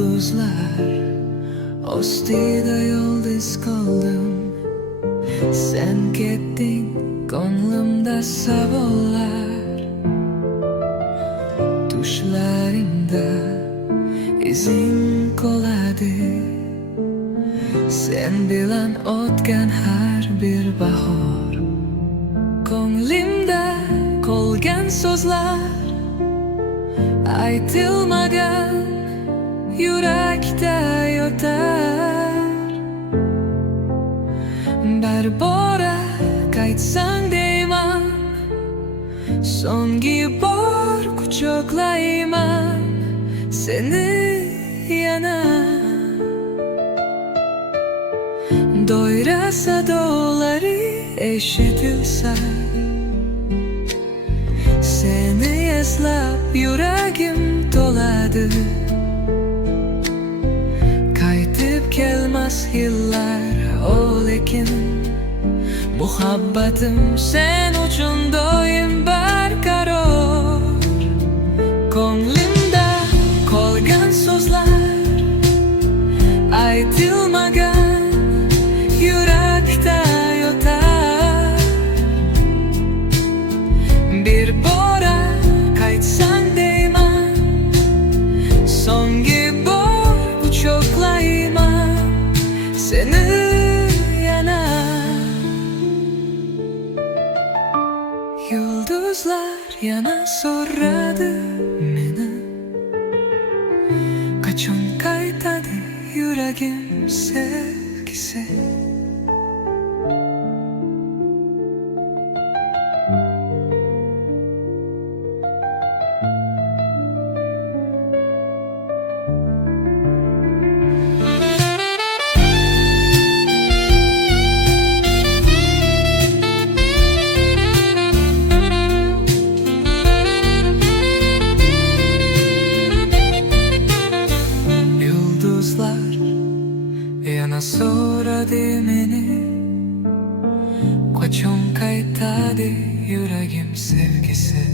Yıldızlar. Ostida yıldız kaldım. Sen gittin Gönlümde savollar. Düşlerimde izin koladı. Sen bilen otgan her bir bahar. Ko'nglimda qolgan so'zlar aytilmagan yurakda yotar barbora qaytsang deyman so'nggi bor quchoqlayman seni yana. Doira sadolari eshitilsa Seni eslab yuragim to'ladi kelmas yillar o lekin Muhabbatim sen uchun doim barqaror Ko'nglimda qolgan so'zlar aytilmagan yana. Yulduzlar yana so'radi meni Qachon qaytadi yuragim sevgisi yana so'radi meni Qachon qaytadi yuragim sevgisi